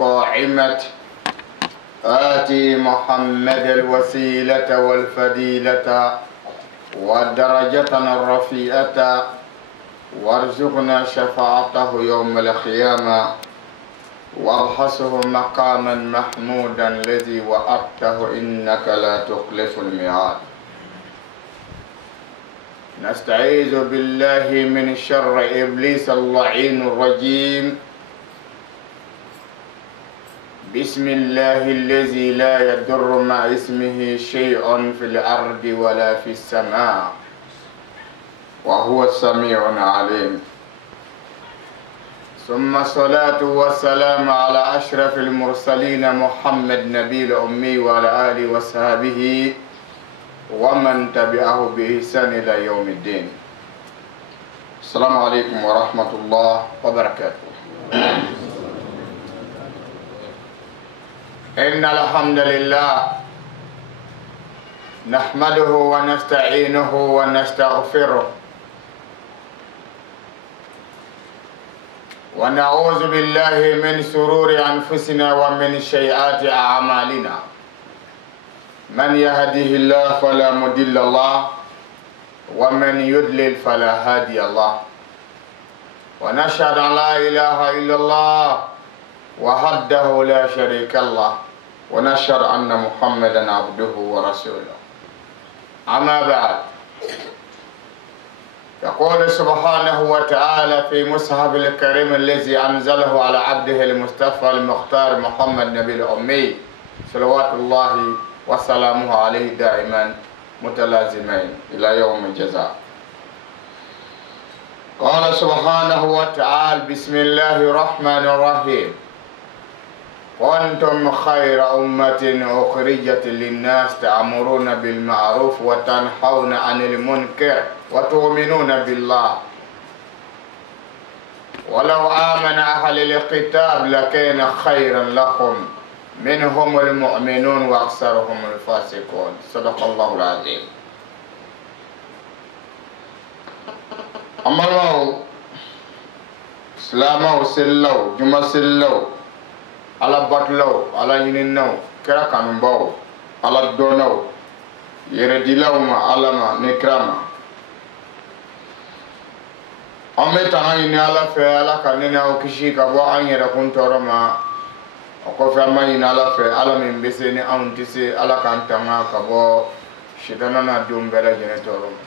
قائمة آتي محمد الوسيلة والفضيلة والدرجة الرفيعة وارزقنا شفاعته يوم القيامة وابحثه مقاما محمودا الذي وعدته إنك لا تخلف الميعاد. نستعيذ بالله من شر إبليس اللعين الرجيم. بسم الله الذي لا يضر مع اسمه شيء في الأرض ولا في السماء وهو السميع العليم. ثم الصلاة والسلام على أشرف المرسلين محمد نبي الأمي وعلى آله وصحبه ومن تبعه بإحسان إلى يوم الدين. السلام عليكم ورحمة الله وبركاته. إن الحمد لله نحمده ونستعينه ونستغفره ونعوذ بالله من شرور أنفسنا ومن سيئات أعمالنا. من يهده الله فلا مضل له ومن يضلل فلا هادي له. ونشهد أن لا إله إلا الله وحده لا شريك له ونشهد أن محمدا عبده ورسوله. أما بعد، يقول سبحانه وتعالى في مصحف الكريم الذي أنزله على عبده المصطفى المختار محمد نبي الأمي صلوات الله وسلامه عليه دائما متلازمين إلى يوم الجزاء. قال سبحانه وتعالى: بسم الله الرحمن الرحيم. كنتم خير أمة أخرجت للناس تأمرون بالمعروف وتنهون عن المنكر وتؤمنون بالله ولو آمن أهل الكتاب لكان خيرا لهم منهم المؤمنون وأكثرهم الفاسقون. صدق الله العظيم. أمروا إسلامه سلوا جمع سلوا ala batlaw ala yininnaw kera kanumbaw ala donaw yere dilawma alama nekrama ame tanga yini ala fe ala kanena o kishi ka bo an yere kun toroma o ko fe ma yini ala fe ala min beseni an tise ala kan tanga ka bo shitana na dum bela jene toroma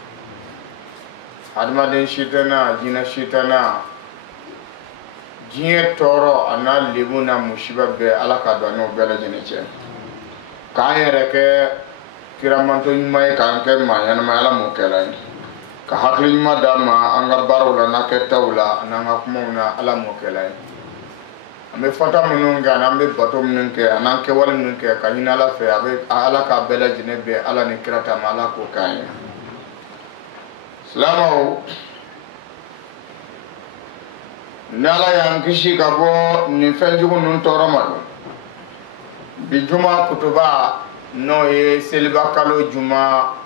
hadma den shitana jina shitana jiye toro ana libuna mushiba be ala ka do no bela jene che ka yere ke kiramanto nyumay ka ke ma yana ma ala mo kelay ka hakli ma dama anga barula na ke tawla na nga kumuna ala mo kelay ame fata mununga na ambe bato mununke ananke wala mununke ka hina ala fe abe ala ka bela jene be ala ni kirata mala ko kay salamo nala yang kisi kabo ni fenjugu nun toromado bi juma kutuba no ye selba kalo juma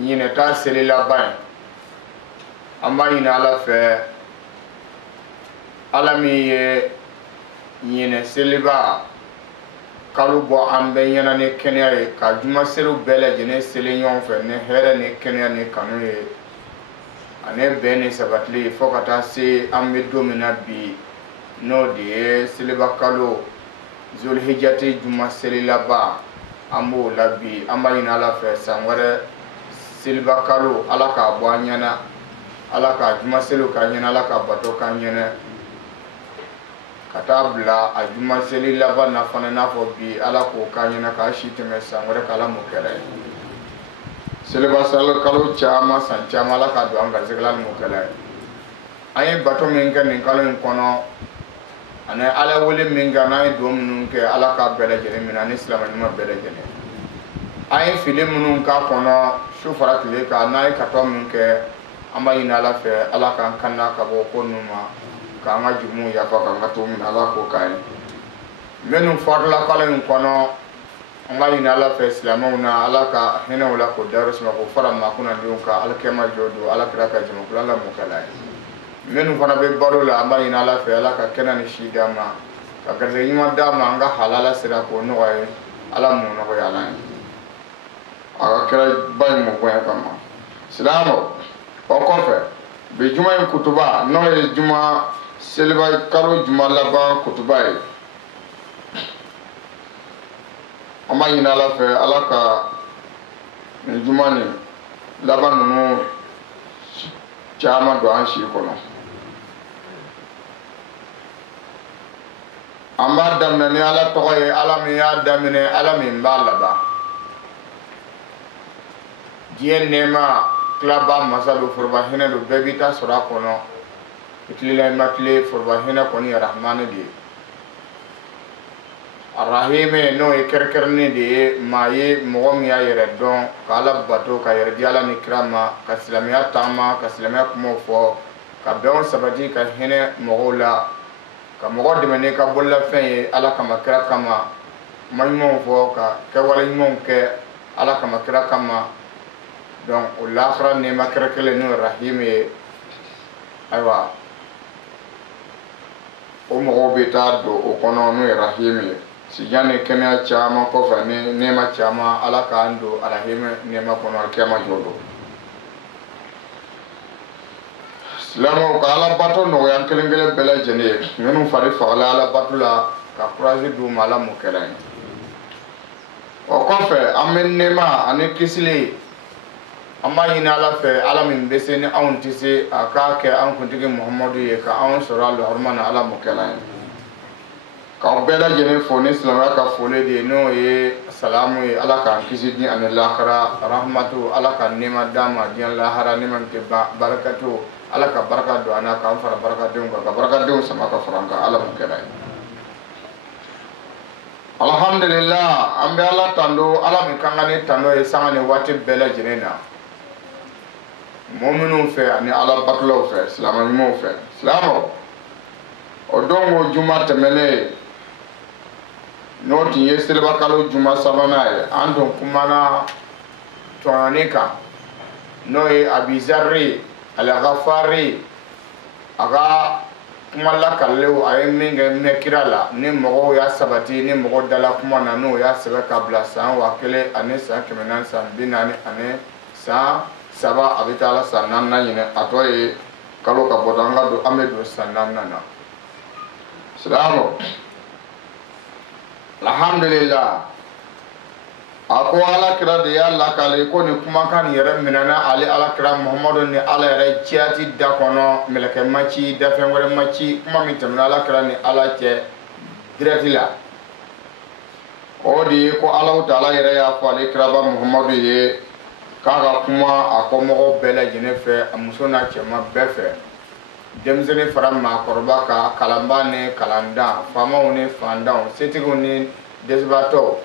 yine ta selila bay amma ina ala fe alami ye yine selba kalo bo ambe yana ne kenya ye ka juma selu bele jene selenyon fe ne here ne kenya ne kanu ye ane bene sabatli fokata se ambe domina bi no de seliba kalo zulhijjati juma selila ba ambo labi amayina la fe sangware seliba kalo ala ka boanyana ala ka juma selu ka nyana ala ka bato ka nyana katabla a juma selila ba na fana na fo bi ala ko ka nyana ka shiteme sangware kala mukere seleba sal kalo chama san chama la ka do anga zeglal mo kala ay bato men kan ni kalo en kono ana ala wole min ga na do munun ke ala ka bele jene min ani islam ni ma bele jene ay fili munun ka kono shufara tile ka na ka to mun ke amba ina ala fe ala kan kanna ka bo ko numa ka nga jumu ya fa ka nga to min ala ko kai menu fadla kala in kono amba ina ala fe islamuna ala ka hena wala ko darus ma ko fara ma kuna diun ka al kema jodo ala kira ka jumu kula la mukalai menu fana be baro la amba ina ala fe ala ka kenani shidama ka garze yima dama anga halala sira ko no ay ala mu no ko yala aga kira bay mo ko kama silamo o ko fe be juma en kutuba no e juma selba karo juma laba kutuba e amba ina ala fe ala ka juma ni laba no chama do an shi ko no amba damne ni ala toye ala mi ya damne ala mi mbalaba dien nema klaba masadu furba hina do bebita sura kono itlila makle furba hina koni rahmane di arrahime no e kerkerne de maye mogom ya yere don kala bato ka yere diala ni krama ka islamia tama ka islamia kumo fo ka beon sabati ka hine mogola ka mogo de mene ka bolla fen ala kama kira kama maymo fo ka wala mon ke ala kama kira kama donc l'akhira ne makra kele no rahime aywa o mogo beta do o kono no rahime si jane kenya chama ko fa ne ma chama ala ka ando rahime ne ma kono kema jodo Islamo ka ala bato no yan kelengele bela jene ngenu fari fagala ala batula ka courage du mala mo kelay o ko fe amen nema ane kisile amma ina ala fe ala min beseni awon tise aka ke an kuntigi muhammadu ye ka awon sura al hormana ala mo kelay ka bela jene fo ne islama ka fole de no ye salamu ye ala ka kisi di an lahara rahmatu ala ka nema dama di lahara nema ke barakatu ala ka baraka do ana ka fara baraka de ka baraka de sama ka franka ala mo keda alhamdulillah ambe ala tando ala min kangane tando e sangane wati bela jinena mu'minu fe ani ala batlo fe islama mo fe islamo o dongo juma temele noti yesel bakalo juma sabana e andon kumana tonanika no e abizarri al-Ghafari aga kumala kallew ay minga mekirala ni mogo ya sabati ni mogo dala kuma nanu ya sebe kabla san wakele ane san kemenan san binani ane san saba abitala san nanna yine atoye kalo ka bodanga do amedo san nanna salamu alhamdulillah ako ala kira de ya lakale ko ni kuma kan yere minana ali ala kira muhammadu ni ala yere ciati da kono meleke machi da fen wore machi kuma min tamna ala kira ni ala ce directila o di ko ala taala yere ya ko ali kira ba muhammadu ye kaga kuma akomo bela jine fe amusona chema befe demzene farama korba ka kalamba ne kalanda fama one fandao setigo ni desbato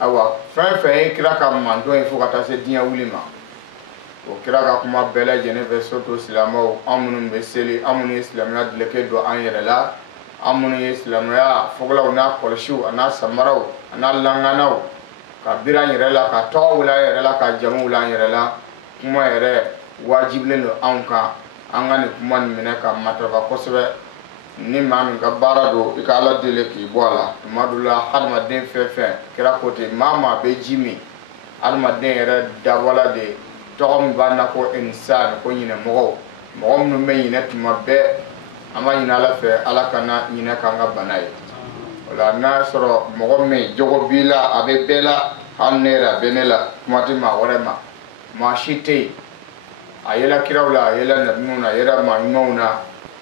awa fen kira ka mando e fukata se dia wulima o kira ka kuma bela jene ve soto islamo amunu be seli amunu islamia dileke do an yere la amunu islamia fogla una kolshu ana samarau ana langanaw ka bira yere la ka to wula yere la ka jamu wula yere la kuma yere wajible no anka angani kuma mine ka matrava kosbe ni mami ka barado ikala dele ki bola madula hadma den fefe kira kote mama be jimi hadma den yere dawala de tom bana ko insan ko nyine mogo mogom no me nyine tuma be ama nyina ala fe ala kana nyine kanga banai wala na soro mogom me jogo bila abe bela hanera benela matima warema ma shite ayela kirawla ayela nabuna ayela maimuna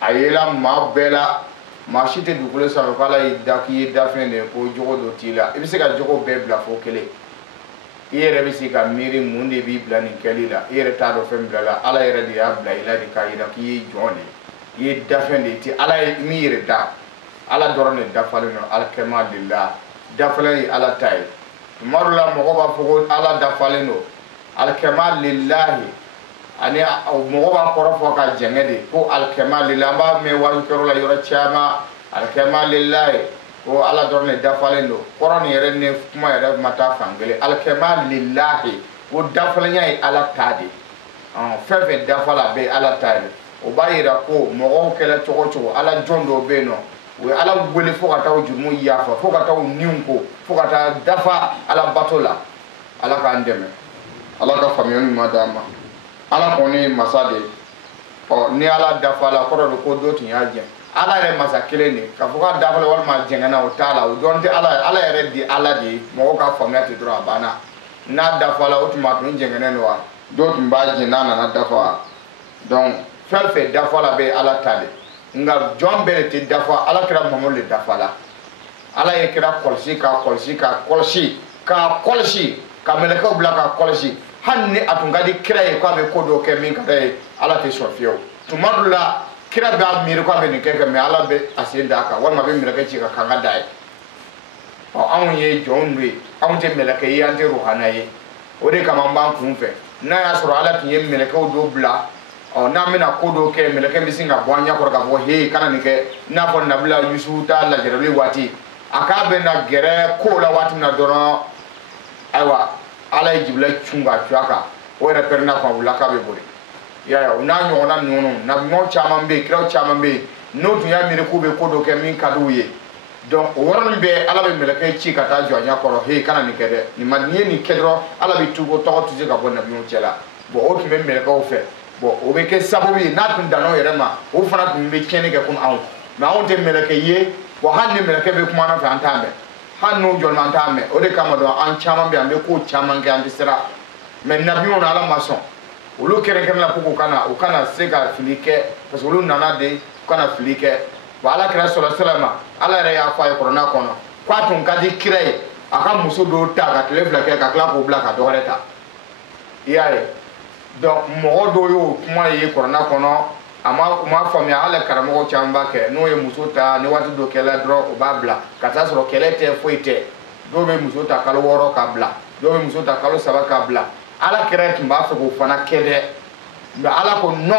ayela ma bela ma shite dukule sa kala idaki dafene ko jogo do tila ibise ka jogo be bla fo kele yere bisi ka miri munde bi bla ni kelila yere ta do fem bla ala yere di abla ila di ka ida ki jone ye dafene ti ala mi yere da ala dorone dafale no al kamal lillah dafale ala tay marula mo ba fogo ala dafale no al kamal lillah ani mo ba koro fo ka jengede ko al kamal lillah ba me wa ko la yoro chama al kamal lillah o ala dorone dafale no koroni yere ne kuma yere mata fangele al kamal lillah o dafale nyai ala tadi fefe dafala be ala tadi o ba yira ko mo kele chogo ala jondo be no we ala wele fo ka taw jumu yafa fo ka taw niunko fo ka ta dafa ala batola ala ka ndeme ala ka famiyo ni madama ala ko ni masade o ni ala dafa la ko do ko do tin yaje ala re masakele ni ka fo ka dafa wal ma jengana o tala o donte ala re di ala di mo ka famiyo ti dro abana na dafa la o tuma tun jengana no wa do tin ba jinana na dafa donc fe dafa la be ala tade nga jombe te dafa ala kira mamul le dafa la ala ye kira kolsi ka meleka bla ka kolsi hanni atungadi kira ye ko be kodo ke min ka ala te sofio tumadula kira ba mir ko be ni ke me ala be asenda ka wal ma be mir ka ci ka kanga dai o awon ye jonwe awon te meleka ye ante ruhana ye o de kama mban kunfe na ya soro ala tin ye meleka do bla o na mina kodo ke meleke misinga boanya ko ka bo he kana ni ke na fo na bla yusu ta la jere wati aka be na gere ko la wati na dono aywa ala jibla chunga chaka o re perna ko bula ka be bori ya na nyo na nunu na mo chama be kra chama be no tu ya mire ko be kodo ke min kaduye donc o woron be ala be meleke chi kata joanya ko he kana ni ke de ni madnie ni kedro ala be tugo to tu ka bo na bi mo chela bo o tu be meleke o fe bo o be ke sababu na tun dano yere ma o fana tun be kene ke kun aw ma on te meleke ye bo hanne meleke be kuma na fa antambe hanno jol man tambe o de kama do an chama be ambe ko chama nge andi sira men nabi on ala mason o lo kere kere la poko kana o kana sega filike parce que o lo nana de kana filike wala kira sallallahu alaihi wasallam ala re ya fa e corona kono kwa tun kadi kire aka muso do ta ka tele flake ka kla ko bla ka do reta iyaye donc mo do yo kuma ye corona kono ama kuma fami ala karamo chamba ke no ye musuta ni watu do kela dro o babla kata soro kelete foite do be musuta kalo woro ka bla do be musuta kalo saba ka bla ala kret mba so ko fana kede ba ala ko no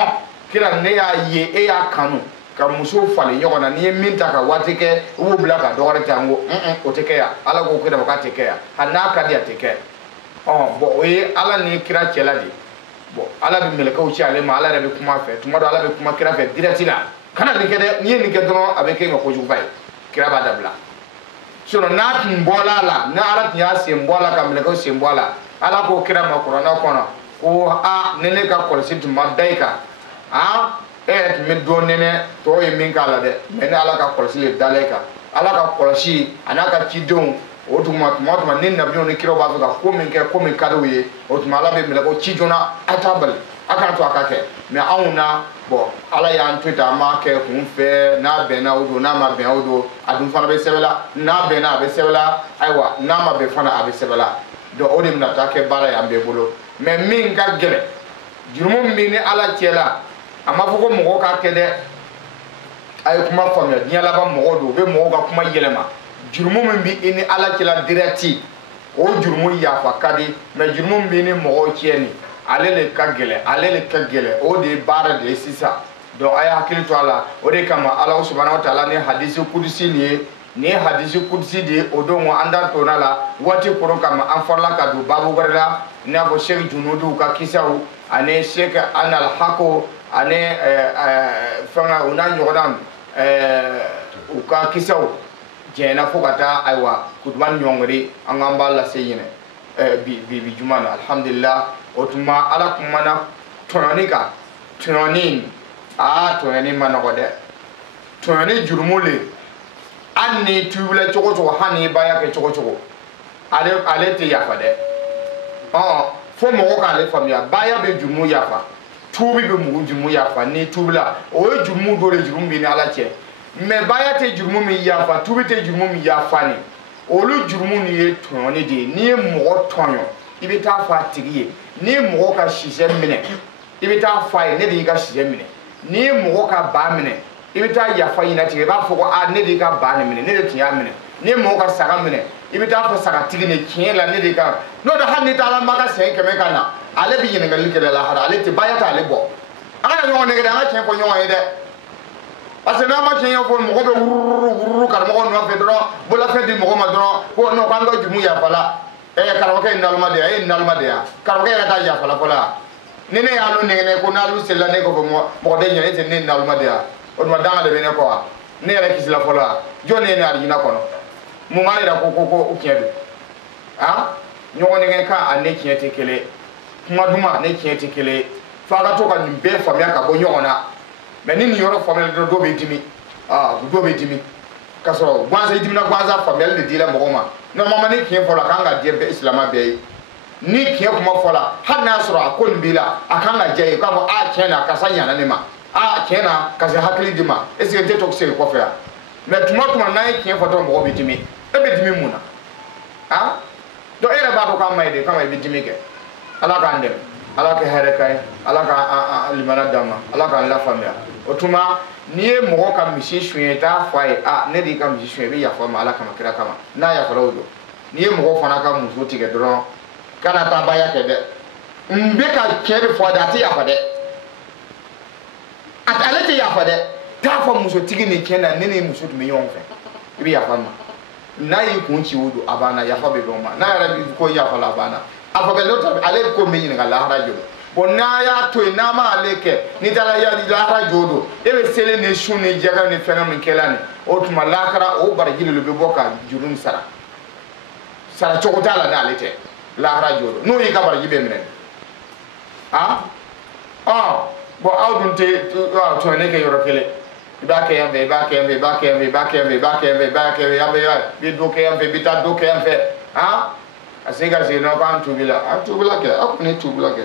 kira ne ya ye e ya kanu ka muso fale nyogo na ni minta ka watike wo bla ka do reta ngo o teke ya ala ko kida ka teke ya hanaka dia teke bo e ala ni kira kela di bo ala bi meleka uchi ale ma ala rebe kuma fe tuma do ala be kuma kira fe directina kana ni kede ni ni kedo abeke ngako jubai kira ba dabla sono na timbola la na ala tiya sembola ka meleka sembola ala ko kira ma corona kono ko a nene ka kolsit ma daika me do nene to e min kala de men ala ka kolsi le daleka ala ka kolsi anaka chidon o tuma nin nabi on kiro ba ga ko min kado ye o tuma ala be meleko chijona atabal aka to akake me awuna bo ala ya ntwita ma ke kun fe na be na odo na ma be odo adun fana be sebela na be na be sebela aiwa na ma be fana abe sebela do odim na ta ke bala ya be bolo me min ga gele jurumu min ni ala tiela ama fuko mo ka kede ay kuma famia nyala ba mo do be mo ga kuma yelema jurumu min bi ini ala tiela directi o jurumu ya fa kadi me jurumu min ni mo tieni ale le ka gele o de bara de sisa do ay hakili to ala o de kama ala subhanahu wa ta'ala ni hadisi kudusi ni hadisi kudusi de o do mo anda to nala wati ko kama an farla ka do babu garda na bo sheikh junudu ka kisawu ane sheikh anal hako ane fanga una nyogodam uka kisawu jena fokata aywa kutban nyongri angamba la seyine bi jumana alhamdulillah otuma ala kumana tononika tonin tonani manogode tonani jurumule anni tubule chogo hani baya ke chogo ale te yafa de fo mo ko ale famia baya be jumu yafa tubi be mu jumu yafa ni tubula o jumu do le jumu bi ni ala che me baya te jumu mi yafa tubi te jumu mi yafa ni olu jumu ni ye tonani de ni mo tonyo ibita fa tigiye ni mo ka shise mine ibita fa ne de ka shise mine ni mo ka ba mine ibita ya fa ina ti ba fo ko a ne di ka ba ne mine ne de tiya mine ne mo ka saga mine ibita fo saga tigi ne kien la ne de ka no da hanni ta la maka sen keme kana ale bi yin ngal kele la hara ale ti ba ya ta ale bo aga nyo ne ga na chen ko nyo ye de parce que na ma chen yo fo mo ko be wuru kar mo ko no fe dro bo la fe di mo ko ma dro ko no kan do jumu ya fala karawa ke nalma de nalma de ya karawa ke ta ya fala fala nene ya lo ne ko na lu sella ne ko mo de nyane te ne nalma de ya o ma danga de bene ko ne ra kisila fala jone ne ari na ko no mu ma ira ko o kiedu nyogo ne ka ane kiete kele kuma duma ne kiete kele fa ga to ka ni be famia ka bo nyogo na me ni yoro famia do be dimi do be dimi kasoro gwanza dimi na gwanza famia le dila mo ma no mama ni kien fola kanga die be islama be ni kien kuma fola har na soro akon bila akanga je ka mo kena kasanya na ne ma kena kase hakili dima esi te to se ko fe me tuma na kien foto mo be dimi e be dimi muna do era ba ko kam mayde kam be dimi ke ala ka andem ala ka here kai ala ka limana dama ala ka la famia otuma ni e mo ka mishi shwe ta fai ne di ka mishi shwe be ya fama ala kama kira kama na ya fara odo ni e mo fana ka mu foti ke dron kana ta baya ke de mbe ka kere fo da ti ya fa de atale ti ya fa de ta fa muso tigi ni kenan ne muso tumi yon fe ibi ya fama na yi kunci wudu abana ya fa be boma na ya rabi ko ya fa la bana afa be lota ale ko me yin ga la harajo bona ya to na ma aleke ni dala ya di la harajo do e be sele ne shuni jaga ne fena min kelani o tuma la kara o barajile lo be boka jurun sara chokota la na alete la harajo do no yi ka baraji be minen bo awdun te to ne ke yoro kele ba ke yambe bi do ke yambe bi ta do ke yambe asiga zeno kan tubila tubila ke akuni tubila ke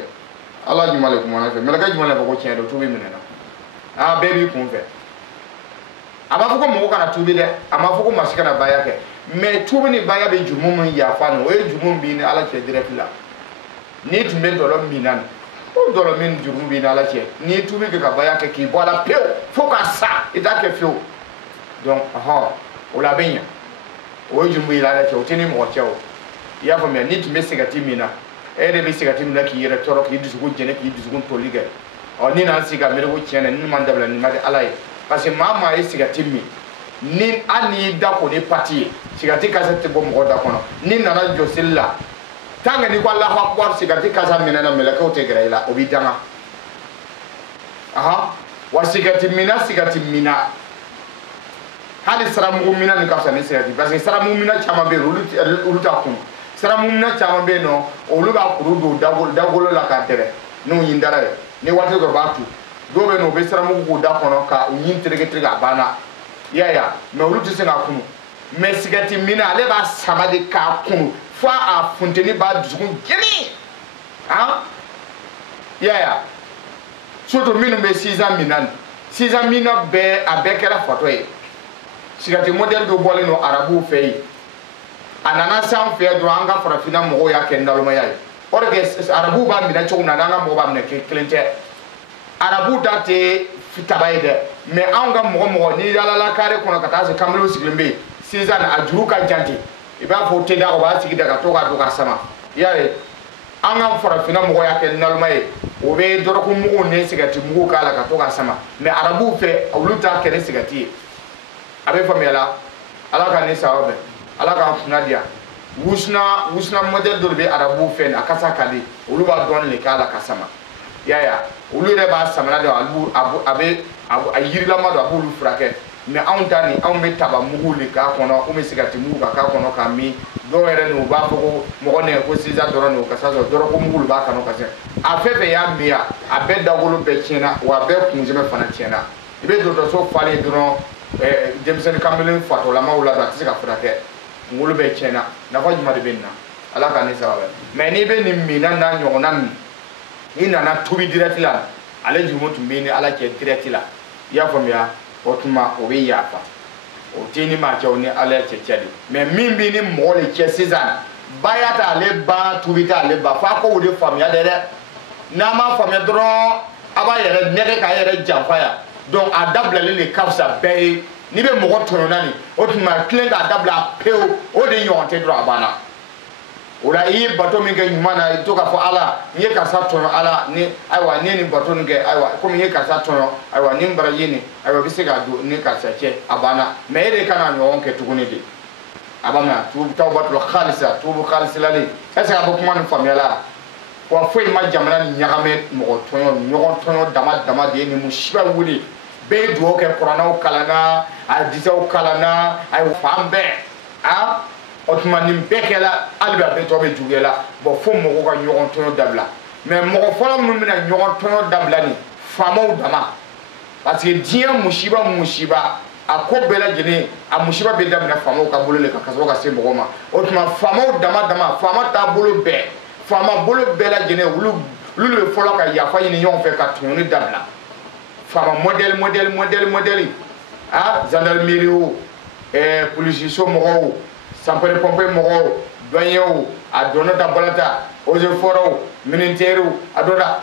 ala jumale ko mona fe mela ka jumale ko cien do tubi minena bebi kun fe ama fuko mo kana tubi de ama fuko masika na baya ke me tubi ni baya be jumum ya fa no e jumum bi ni ala che direct la ni tumbe do lo minan o do lo min jumum bi ni ala che ni tubi ke ka baya ke ki bola pe foka sa ita ke fio donc o la benya o jumbi la la che o tini mo che o ya fa me ni tumbe sigati mina de be sigati mina ki yere toro ki dusugo jene ki dusugo tolige o ni na siga mere wo chene ni mandabla ni mari alai parce que mama e sigati mi ni ani da ko ni pati sigati kasete bo mo da kono ni na na josilla tanga ni ko Allahu akbar sigati kasa mina na melaka o te graila o bidanga wa sigati mina hali saramu mina ni kasa ni sigati parce que saramu mina chama be uluta kun saramumna chama be no olu ba kuru do dagolo la ka tere no yindara ni wati go batu do be no be saramu ko da kono ka yin tere bana ya me olu tise na kunu me sigati mina ale ba samade ka kunu fa a funteni ba dugun geni ya soto minu be 6 ans mina be abekera foto e sigati model do bole no arabu fei anana san fe do anga farafina mo ya ke ndaluma yayi orge arabu ba mina chona nanga mo ba ne ke klente arabu date fitabaide me anga mo ni yala la kare kono kata se kamlo siglembe season ajuru ka janti iba fo te da ko ba sigi daga to ka sama yayi anga farafina mo ya ke ndaluma yayi o be doro ko mo ne sigati mo kala ka to ka sama me arabu fe awluta ke ne sigati abe famela ala ka ni sawabe ala ka funadia wusna model do be arabu fen akasa kali ulu ba don le kala kasama ya ulu re ba samana do abu ayiri la mado abu lu frake me awntani awme taba muguli ka kono o me sigati muga ka kono ka mi do ere no ba foko mo ne ko siza doro no kasa so doro ko mugulu ba kano kase afebe ya mia abe dagolo be chena wa be kunje me fana chena ibe do so fale doro Jameson Camelin fato la maula da tsika frake ngulu be chena na fa juma de benna ala ka ni sawa me ni be ni mina na nyona ni na na tubi direct la ale jumo tumbe ni ala ke direct la ya fo ya otuma o be ya fa o tini ma che oni ala che chedi me mimbi ni mo le che season baya ta le ba tubi ta le ba fa ko wo de famia de na ma famia dro aba yere nege ka yere jamfa ya donc a dabilali le ka fisa bɛɛ ye n'i bɛ mɔgɔ tɔɲɔna nin o tuma tilen k'a dabila pewu o de ɲɔgɔn tɛ dɔrɔn a banna o la i ye bato min kɛ ɲuman na i bɛ to k'a fɔ ala n ye karisa tɔɲɔ ala ni ayiwa ne ye nin bato nin kɛ ayiwa komi n ye karisa tɔɲɔ ayiwa nin baraji nin ayiwa i bɛ se k'a don ni karisa cɛ a banna mɛ e de kan ka ɲɔgɔn kɛ tuguni de a b'a mɛn tubabu tawbatul khalisa tubabu khalisilali est ce que a bɛ kuma nin faamuyala wa foyi ma jamana ni ɲagami mɔgɔ tɔɲɔ ɲɔgɔn tɔɲɔ dama dama de ye nin musiba wuli bɛɛ ye dugawu kɛ kuranɛw kalanna a disaw kalanna a ye fan bɛɛ a o tuma nin bɛɛ kɛla hali bi a bɛɛ tɔ bɛ juguyɛ la bon fo mɔgɔw ka ɲɔgɔn tɔɲɔ dabila mais mɔgɔ fɔlɔ minnu bɛna ɲɔgɔn tɔɲɔ dabila nin faamaw dama parce que diɲɛ musiba a ko bɛɛ lajɛlen a musiba bɛ daminɛ faamaw ka bolo le kan ka sɔrɔ ka se mɔgɔw ma o tuma faamaw dama faama taabolo bɛɛ faama bolo bɛɛ lajɛlen olu de bɛ fɔlɔ ka yafa ɲini ɲɔgɔn fɛ ka tɔɲɔni dabila faama modèle ah gendarmerie o policiso mɔgɔw sapeur pompier mɔgɔw douaniers a donna ta balata eaux et forêts militaires a donna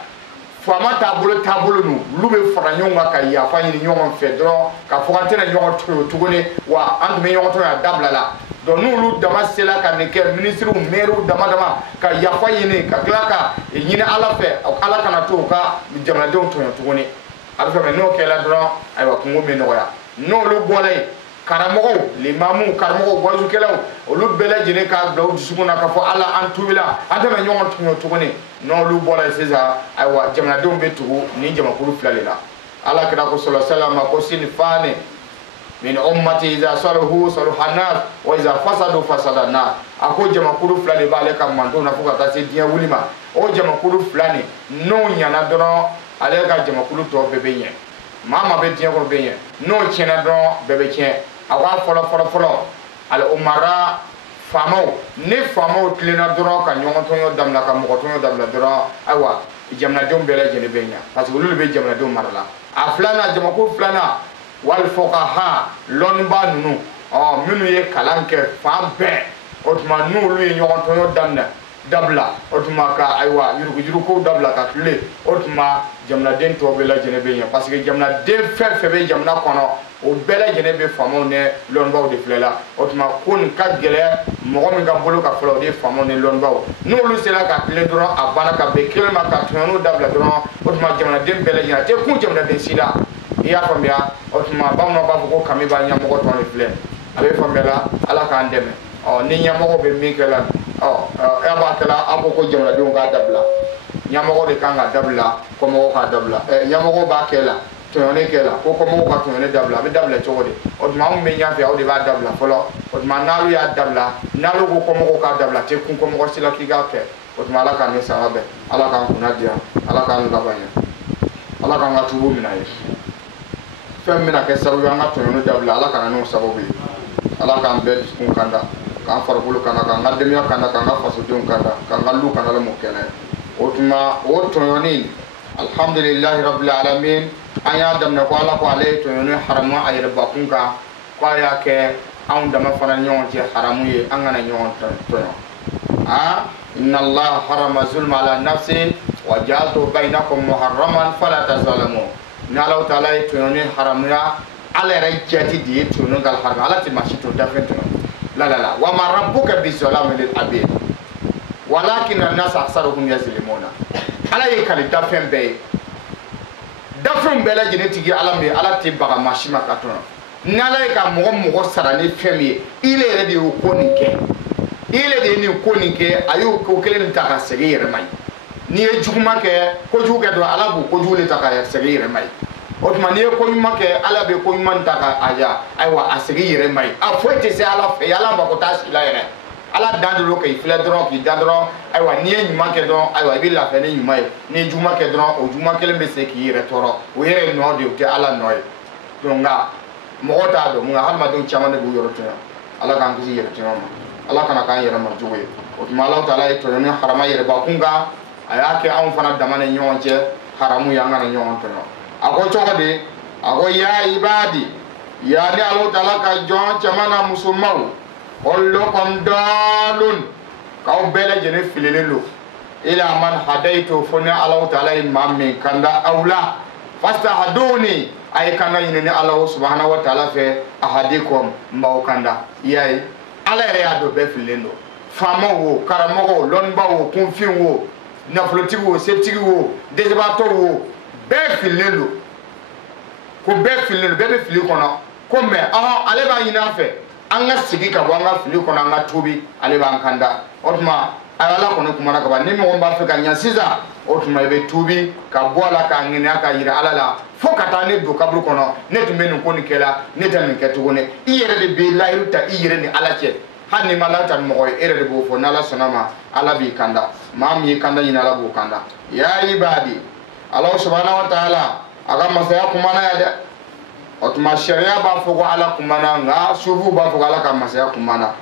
faama taabolo nu olu bɛ fara ɲɔgɔn kan ka yafa ɲini ɲɔgɔn fɛ dɔrɔn ka fɔ an tɛna ɲɔgɔn tɔɲɔ tuguni wa an tun bɛ ɲɔgɔn tɔɲɔ a dabila la donc n'olu dama sela ka nin kɛ ministres maires dama ka yafa ɲini ka tila ka ɲini ala fɛ ala kana to u ka jamanadenw tɔɲɔ tuguni a bɛ fɛ n'o kɛla dɔrɔn ayiwa kungo bɛ nɔgɔya n'olu bɔra yen karamɔgɔw limamu karamɔgɔw wazukɛlaw olu bɛɛ lajɛlen k'a bila u dusukun na k'a fɔ ala an tubila an tɛna ɲɔgɔn tɔɲɔ tuguni n'olu bɔra yen sisan ayiwa jamanadenw bɛ tugu ni jamakulu fila de la ala kira ko sɔlɔ salama ko sinfani min ummati iza saluhu saluha nas wa iza fasadu fasada nas a ko jamakulu fila de b'ale ka mantonw na fo ka taa se diɲɛ wuli ma o jamakulu fila nin n'o ɲana dɔrɔn ale ka jamakulu tɔ bɛɛ bɛ ɲɛ maa bɛ diɲɛ kɔnɔ bɛ ɲɛ n'o tiɲɛna dɔrɔn bɛɛ bɛ tiɲɛ a b'a fɔlɔ ali umara faamaw ni faamaw tilenna dɔrɔn ka ɲɔgɔn tɔɲɔ dabila ka mɔgɔ tɔɲɔ dabila dɔrɔn ayiwa jamanadenw bɛɛ lajɛlen bɛ ɲɛ parce que olu de bɛ jamanadenw mara la a filanan jamakulu filanan wali fuqaha lɔnniba ninnu minnu ye kalan kɛ fan bɛɛ o tuma n'olu ye ɲɔgɔn tɔɲɔ dabila o tuma ka ayiwa yurugujurukow dabila ka tile o tuma jamanaden tɔw bɛɛ lajɛlen bɛ ɲɛ parce que jamanaden fɛn fɛn bɛ jamana kɔnɔ o bɛɛ lajɛlen bɛ faamaw ni lɔnnibaw de filɛ la o tuma ko nin ka gɛlɛn mɔgɔ min ka bolo ka fɔlɔ o de ye faamaw ni lɔnnibaw n'olu sera ka tile dɔrɔn a banna ka bɛn kelen ma ka tɔɲɔniw dabila dɔrɔn o tuma jamanaden bɛɛ lajɛlen a tɛ kun jamanaden si la i y'a faamuya o tuma bamananw b'a fɔ ko kami b'a ɲɛmɔgɔ tɔn de filɛ a bɛ faamuya la ala k'an dɛmɛ ni ɲɛmɔgɔ bɛ min kɛ la e b'a kɛla an ko jamanadenw k'a dabila ɲɛmɔgɔ de kan ka dabila kɔmɔgɔw k'a dabila ɲɛmɔgɔ b'a kɛ la tɔɲɔni kɛ la ko kɔmɔgɔw ka tɔɲɔni dabila a bɛ dabila cogo di o tuma anw bɛ ɲɛfɛ aw de b'a dabila fɔlɔ o tuma n'aw y'a dabila n'aw ko kɔmɔgɔw k'a dabila tɛ kun kɔmɔgɔ si la k'i k'a kɛ o tuma ala k'an ni sara bɛn ala k'an kunna diya ala k'an laban ɲɛ ala k'an ka tubu minɛ ye fɛn bɛna kɛ sababu ye an ka tɔɲɔni dabila ala kana n'o sababu ye ala k'an bɛɛ dusukun kanda k'an farikolo kanda k'an ka denbaya kanda k'an ka fasodenw kanda k'an ka lu kanda mɔ kɛnɛ o tuma o tɔɲɔni alhamdulilahi rabbil alamin an y'a daminɛ ko ala ko ale ye tɔɲɔni haramu a yɛrɛ bakun kan ko a y'a kɛ anw dama fana ɲɔgɔn cɛ haramu ye an kana ɲɔgɔn tɔɲɔ inna allaha harama zulma ala nafsi wa ja'altu bainakum muharraman fala tazalamu ni ala taala ye tɔɲɔni haramuya ala yɛrɛ jati de ye tɔɲɔni ka haramu ala tɛ maa si to dafɛn tɔɲɔ la wa ma rabbuka bizalamin lil abid walakin an-nas aktharuhum yazlimuna ala ye kali dafɛn bɛɛ ye dafɛn bɛɛ lajɛlen tigi ala min ala tɛ baga maa si ma ka tɔɲɔ ni ala ye ka mɔgɔ sara ni fɛn min ye ile yɛrɛ de y'o ko nin kɛ ile de ye nin ko nin kɛ a y'o ko kelen nin ta ka segin yɛrɛ ma ye n'i ye juguman kɛ kojugu kɛ dɔrɔn ala b'o kojugu le ta ka segin yɛrɛ ma ye o tuma n'i ye ko ɲuman kɛ ala bɛ ko ɲuman ta ka ayiwa a segin yɛrɛ ma ye a foyi tɛ se ala fɛ ala mako t'a si la yɛrɛ ala dan de don k'i filɛ dɔrɔn k'i da dɔrɔn ayiwa n'i ye ɲuman kɛ dɔrɔn ayiwa i bɛ lafiya ni ɲuman ye n'i ye juguman kɛ dɔrɔn o juguman kelen bɛ se k'i yɛrɛ tɔɔrɔ o yɛrɛ ye nɔ de o tɛ ala nɔ ye donc nka mɔgɔ t'a dɔn nka hadamadenw caman de b'u yɔrɔ tɔɲɔ ala k'an kisi yɛrɛ tɔɲɔ ma ala kana k'an yɛrɛ ma jogo ye o tuma ala taala ye tɔɲɔni harama yɛrɛ bakun kan a y'a kɛ anw fana dama ni ɲɔgɔn cɛ haramu ye an kana ɲɔgɔn tɔɲɔ a ko cogo di a ko ya ibadi ya ni ala taala ka jɔn cɛman na musomanw kullukum dalun k'aw bɛɛ lajɛlen fililen don ila man hadaytu fo ni ala taala ye maa min kanda aw la fastahaduni ay kana ɲini ni Allah subhanahu wa ta'ala fɛ ahadikum mbaw kanda yayi ala yɛrɛ y'a dɔn bɛɛ fililen don faamaw wo karamɔgɔw lɔnnibaw wo kunfin wo nafolotigi wo setigi wo dɛsɛbaatɔ wo bɛɛ fililen don ko bɛɛ fililen don bɛɛ bɛ fili kɔnɔ ko mɛ ale b'a ɲini an fɛ an ka sigi ka bɔ an ka fili kɔnɔ an ka tuubi ale b'an kanda o tuma ala kɔni kumana ka ban ni mɔgɔ b'a fɛ ka ɲɛ sisan o tuma i bɛ tuubi ka bɔ a la k'a ŋɛniya ka yira ala la fo ka taa ne don kaburu kɔnɔ ne tun bɛ nin ko nin kɛla ne tɛ nin kɛ tuguni i yɛrɛ de bɛ layiru ta i yɛrɛ ni ala cɛ hali ni ma la ta ni mɔgɔ ye e yɛrɛ de b'o fɔ n'ala sɔnna ma ala b'i kanda maa min y'i kanda ɲini ala b'o kanda yaa ibadi ala subhanahu wa ta'ala a ka masaya kumana ya dɛ o tuma sariya b'a fɔ ko ala kumana nka sufu b'a fɔ ko ala ka masaya kumana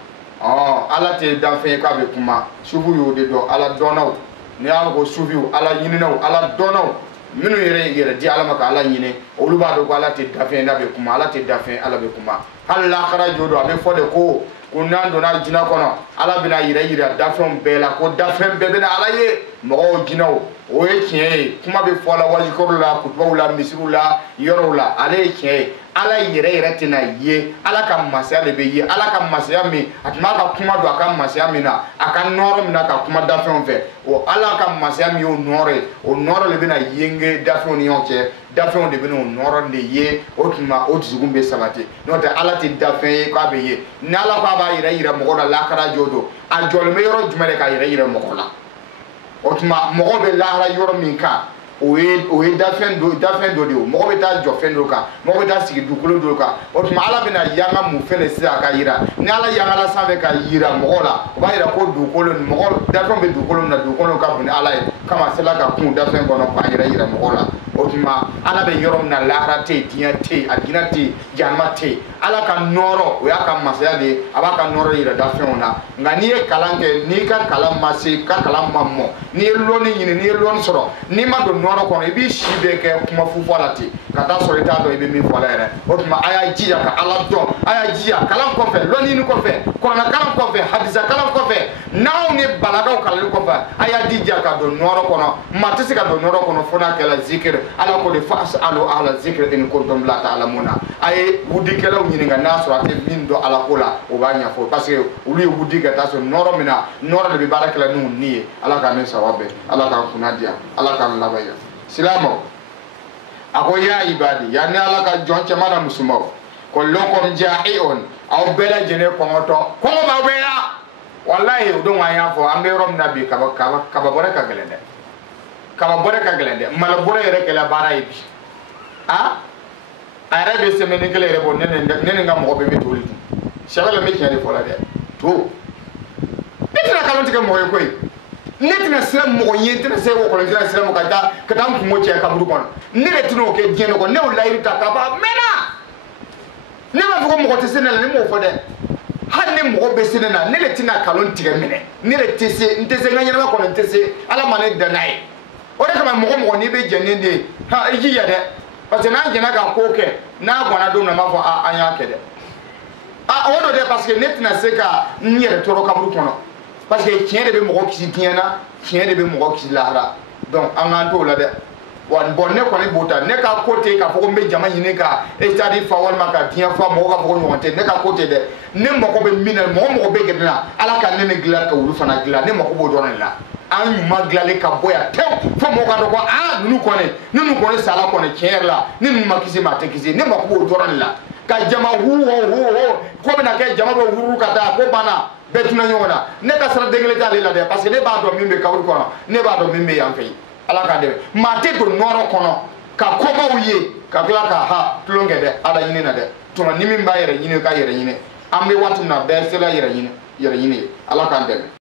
ala tɛ danfɛn ye k'a bɛ kuma sufu y'o de dɔn ala dɔnnaw ni y'a ko sufiw ala ɲininaw ala dɔnnaw minnu yɛrɛ di ala ma ka ala ɲini olu b'a dɔn ko ala tɛ danfɛn n'a bɛ kuma ala tɛ danfɛn ala bɛ kuma hali lahara jo don a bɛ fɔ de ko n'an donna jinɛ kɔnɔ ala bɛna yira danfɛnw bɛɛ la ko danfɛn bɛɛ bɛna ala ye mɔgɔw jinɛw o ye tiɲɛ ye kuma bɛ fɔ la wajikɔrɔw la kutubaw la misiriw la yɔrɔw la ale ye tiɲɛ ye ala yɛrɛ tɛna ye ala ka masaya de bɛ ye ala ka masaya min a tun b'a ka kuma don a ka masaya min na a ka nɔɔrɔ min na ka kuma danfɛnw fɛ o ala ka masaya min y'o nɔɔrɔ ye o nɔɔrɔ de bɛna yenge danfɛnw ni ɲɔgɔn cɛ danfɛnw de bɛna o nɔɔrɔ de ye o tuma o dusukun bɛ sabati n'o tɛ ala tɛ danfɛn ye k'a bɛ ye ni ala ko a b'a yɛrɛ yira mɔgɔ la lahara jo don a jɔlen bɛ yɔrɔ jumɛn de k'a yɛrɛ yira mɔgɔ la o tuma mɔgɔ bɛ lahara yɔrɔ min kan o ye danfɛn dɔ de ye mɔgɔ bɛ taa jɔ fɛn dɔ kan mɔgɔ bɛ taa sigi dugukolo dɔ kan o tuma ala bɛna yanga mun fɛn de sisan ka yira ni ala yangala sanfɛ ka yira mɔgɔ la o b'a yira ko dugukolo nin mɔgɔ danfɛn bɛ dugukolo min na dugukolo ka bon ni ala ye kama sela ka kun danfɛn kɔnɔ k'a yira mɔgɔ la o tuma ala bɛ yɔrɔ min na lahara tɛ yen diɲɛ tɛ yen a jinɛ tɛ yen jahanama tɛ yen ala ka nɔɔrɔ o y'a ka masaya de ye a b'a ka nɔɔrɔ yira danfɛnw na nka n'i ye kalan kɛ n'i ka kalan ma se ka kalan ma mɔ n'i ye lɔnni ɲini n'i ye lɔnni sɔrɔ n'i ma don nɔɔrɔ kɔnɔ i b'i si bɛɛ kɛ kuma fu fɔ la ten ka taa sɔrɔ i t'a dɔn i bɛ min fɔ la yɛrɛ o tuma a y'a jija ka ala dɔn a y'a jija kalan kɔfɛ lɔnni ɲini kɔfɛ kuranɛ kalan kɔfɛ hadisa kalan kɔfɛ n'aw ni balagaw kalanni kɔfɛ a y'a jija ka don nɔɔrɔ kɔnɔ maa tɛ se ka don nɔɔrɔ kɔnɔ fo n'a kɛla zikiri ala ko de fas'alu ahla zikri in kuntum la ta'lamuna a ye wudikɛlaw ɲininka n'a sɔrɔ a tɛ min dɔn ala ko la o b'a ɲɛfɔ parce que olu ye wudi kɛ taa sɔrɔ nɔɔrɔ min na nɔɔrɔ de bɛ baara kɛla n'u ni ye ala k'an ni sababu bɛn ala k'an kunna diya ala k'an laban silamɛw a ko yaa ibadi yanni ala ka jɔn cɛman na musomanw ko lakum jaa'iun aw bɛɛ lajɛlen kɔngɔtɔ kɔngɔ b'aw bɛɛ la walayi o don an y'a fɔ an bɛ yɔrɔ min na bi kaba bɔrɛ ka gɛlɛn dɛ kaba bɔrɛ ka gɛlɛn dɛ mala bɔrɛ yɛrɛ kɛla baara ye bi a yɛrɛ bɛ semaine kelen yɛrɛ bɔ ne ni n ka mɔgɔ bɛɛ bɛ to de dun sɛbɛn bɛ tiɲɛ de fɔ la dɛ to ne tɛna kalon tigɛ mɔgɔ ye koyi ne tɛna siran mɔgɔ ye n tɛna se wɔkɔlɔn tɛna siran mɔgɔ ka taa n kungo cɛ kaburu kɔnɔ ne de tɛna o kɛ diɲɛ kɔnɔ ne y'o layiru ta ka ban mɛnna ne b'a fɔ ko mɔgɔ tɛ se ne la ne m'o fɔ dɛ hali ni mɔgɔ bɛ se ne na ne de tɛna kalon tigɛ minɛ ne de tɛ se n tɛ se n ka ɲɛnama kɔnɔ n tɛ se ala ma ne dan n'a ye o de kama mɔgɔ n'i bɛ jɛn ni de ye i jija dɛ parce que n'an jɛnna ka ko kɛ n'a gɔnna don min na n b'a fɔ an y'a kɛ dɛ o don dɛ parce que ne tɛna se ka n yɛrɛ tɔɔrɔ kaburu kɔnɔ parce que tiɲɛ de bɛ mɔgɔ kisi diɲɛ na tiɲɛ de bɛ mɔgɔ kisi lahara donc an k'an t'o la dɛ wa bon ne kɔni b'o ta ne ka ko tɛ k'a fɔ ko n bɛ jama ɲini ka estadi fa walima ka diɲɛ fa mɔgɔw ka fɔ ko ɲɔgɔn tɛ ne ka ko tɛ dɛ ne mago bɛ min na mɔgɔ bɛ gɛrɛ na ala ka ne ni dilan ka olu fana dilan ne mago b'o dɔrɔn de la an ɲuman dilanlen ka bɔ yan tewu fo mɔgɔw ka dɔn ko ninnu kɔni sala kɔni tiɲɛ yɛrɛ la ni ninnu ma kisi maa tɛ kisi ne mago b'o dɔrɔn de la ka jama hu ko bɛna kɛ jama bɛ huru ka taa ko banna bɛɛ tuna ɲɔgɔn na ne ka sira den kelen t'ale la dɛ parce que ne b'a dɔn min bɛ kaburu kɔnɔ ne b'a dɔn min bɛ yan fɛ yen ala k'a dɛmɛ maa tɛ don nɔɔrɔ kɔnɔ ka kɔbaw ye ka tila ka tulon kɛ dɛ ala ɲini na dɛ tuma ni min b'a yɛrɛ ɲini k'a yɛrɛ ɲini an bɛ waati min na bɛɛ sera yɛrɛ ɲini ye ala k'an dɛmɛ